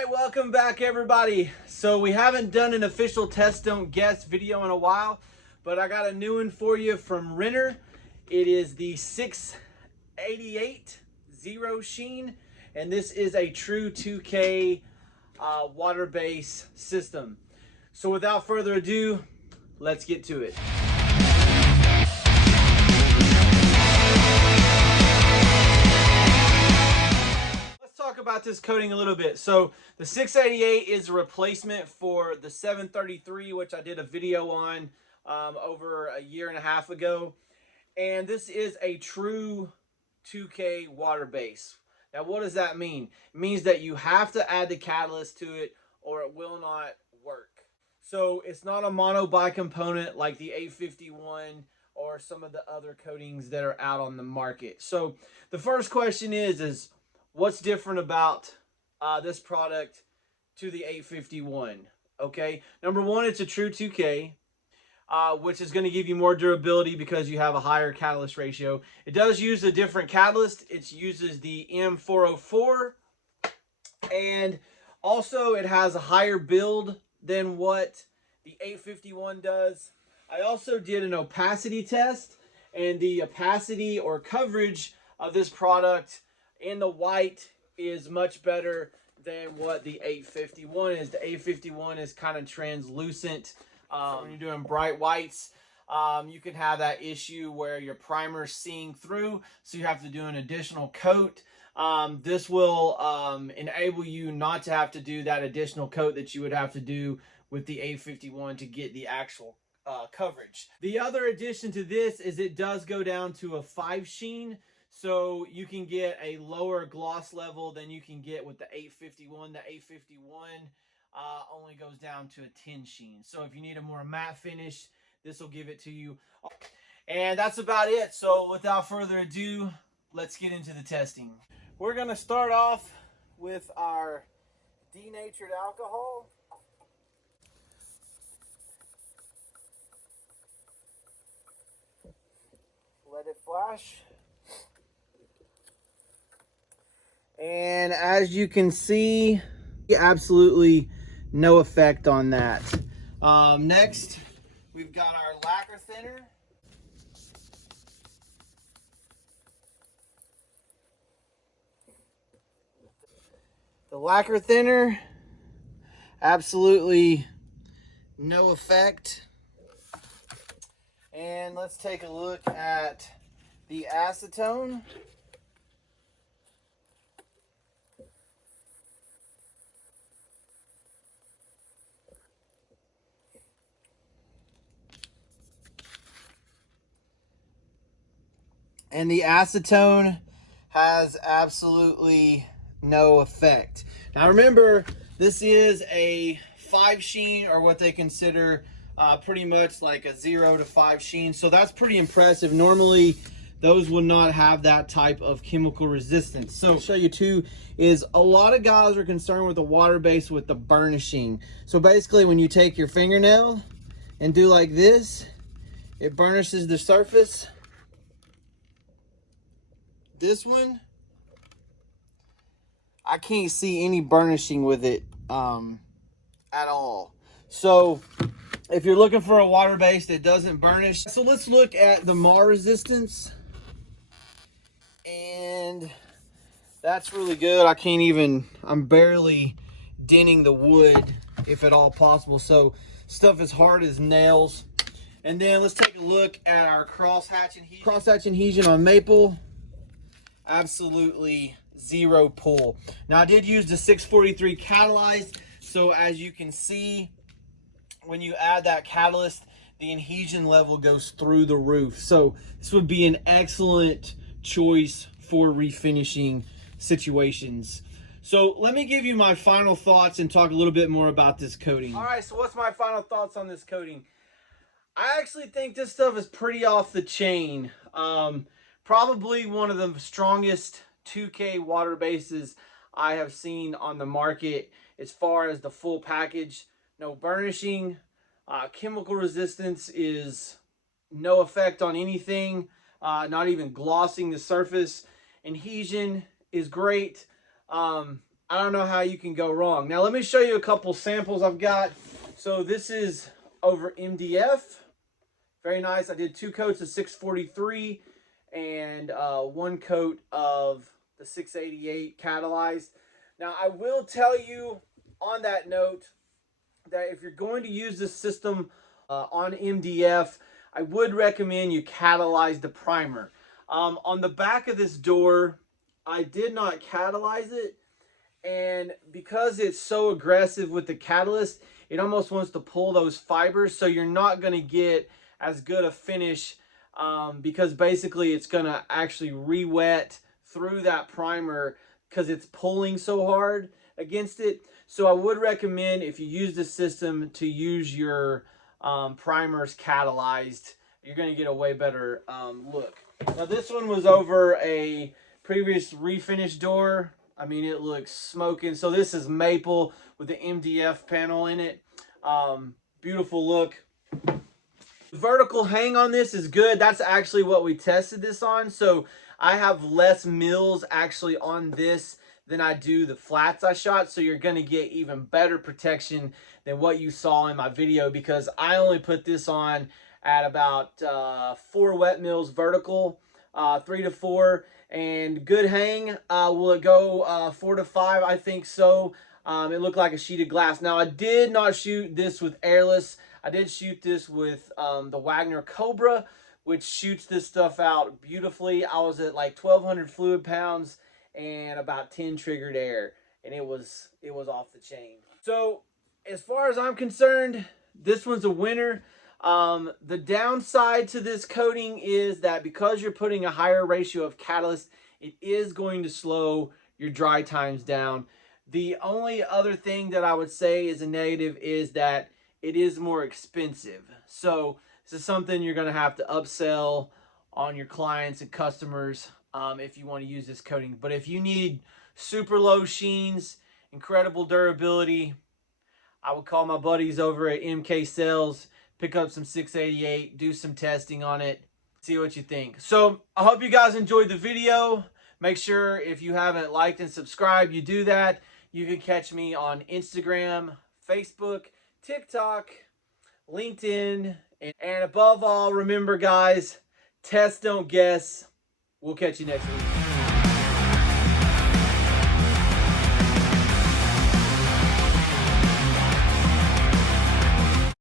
right, welcome back everybody. So we haven't done an official test don't guess video in a while, but I got a new one for you from Renner. It is the 688 Zero Sheen, and this is a true 2K water base system. So without further ado, let's get to it. Talk about this coating a little bit. So the 688 is a replacement for the 733, which I did a video on over a year and a half ago, and this is a true 2K water base. Now what does that mean? It means that you have to add the catalyst to it or it will not work. So it's not a mono bicomponent like the 851 or some of the other coatings that are out on the market. So the first question is what's different about this product to the 851? Okay, number one, it's a true 2K, which is going to give you more durability because you have a higher catalyst ratio. It does use a different catalyst. It uses the M404, and also it has a higher build than what the 851 does. I also did an opacity test, and the opacity or coverage of this product in the white is much better than what the 851 is. The 851 is kind of translucent. When you're doing bright whites, you can have that issue where your primer's seeing through, so you have to do an additional coat. This will enable you not to have to do that additional coat that you would have to do with the 851 to get the actual coverage. The other addition to this is it does go down to a 5 sheen. So you can get a lower gloss level than you can get with the 851. The 851 only goes down to a 10 sheen. So if you need a more matte finish, this will give it to you. And that's about it. So without further ado, let's get into the testing. We're going to start off with our denatured alcohol. Let it flash. And as you can see, absolutely no effect on that. Next, we've got our lacquer thinner. The lacquer thinner, absolutely no effect. And let's take a look at the acetone. And the acetone has absolutely no effect. Now remember, this is a 5 sheen, or what they consider pretty much like a 0 to 5 sheen. So that's pretty impressive. Normally, those would not have that type of chemical resistance. So I'll show you too, is a lot of guys are concerned with the water base with the burnishing. So basically when you take your fingernail and do like this, it burnishes the surface. This one, I can't see any burnishing with it at all. So if you're looking for a water base that doesn't burnish, so let's look at the mar resistance. And that's really good. I'm barely denting the wood, if at all possible. So stuff as hard as nails. And then let's take a look at our crosshatch adhesion on maple. Absolutely zero pull. Now I did use the 643 catalyzed, so as you can see, when you add that catalyst, the adhesion level goes through the roof. So this would be an excellent choice for refinishing situations. So let me give you my final thoughts and talk a little bit more about this coating. All right, so what's my final thoughts on this coating? I actually think this stuff is pretty off the chain. Probably one of the strongest 2K water bases I have seen on the market as far as the full package. No burnishing, chemical resistance is no effect on anything, not even glossing the surface. Adhesion is great. I don't know how you can go wrong. Now let me show you a couple samples I've got. So this is over MDF. Very nice. I did 2 coats of 643 and 1 coat of the 688 catalyzed. Now I will tell you on that note that if you're going to use this system on MDF, I would recommend you catalyze the primer. On the back of this door, I did not catalyze it, and because it's so aggressive with the catalyst, it almost wants to pull those fibers, so you're not going to get as good a finish because basically it's going to actually re-wet through that primer because it's pulling so hard against it. So I would recommend, if you use this system, to use your primers catalyzed. You're going to get a way better look. Now this one was over a previous refinish door. I mean, it looks smoking. So this is maple with the MDF panel in it. Beautiful look. The vertical hang on this is good. That's actually what we tested this on. So I have less mils actually on this than I do the flats I shot. So you're going to get even better protection than what you saw in my video, because I only put this on at about 4 wet mils vertical, 3 to 4. And good hang, will it go 4 to 5? I think so. It looked like a sheet of glass. Now I did not shoot this with airless. I did shoot this with the Wagner Cobra, which shoots this stuff out beautifully. I was at like 1,200 fluid pounds and about 10 triggered air, and it was off the chain. So as far as I'm concerned, this one's a winner. The downside to this coating is that because you're putting a higher ratio of catalyst, it is going to slow your dry times down. The only other thing that I would say is a negative is that it is more expensive. So this is something you're going to have to upsell on your clients and customers if you want to use this coating. But if you need super low sheens, incredible durability, I would call my buddies over at MK Sales, pick up some 688, do some testing on it, see what you think. So I hope you guys enjoyed the video. Make sure if you haven't liked and subscribed, you do that. You can catch me on Instagram, Facebook, TikTok, LinkedIn, and above all, remember guys, test, don't guess. We'll catch you next week.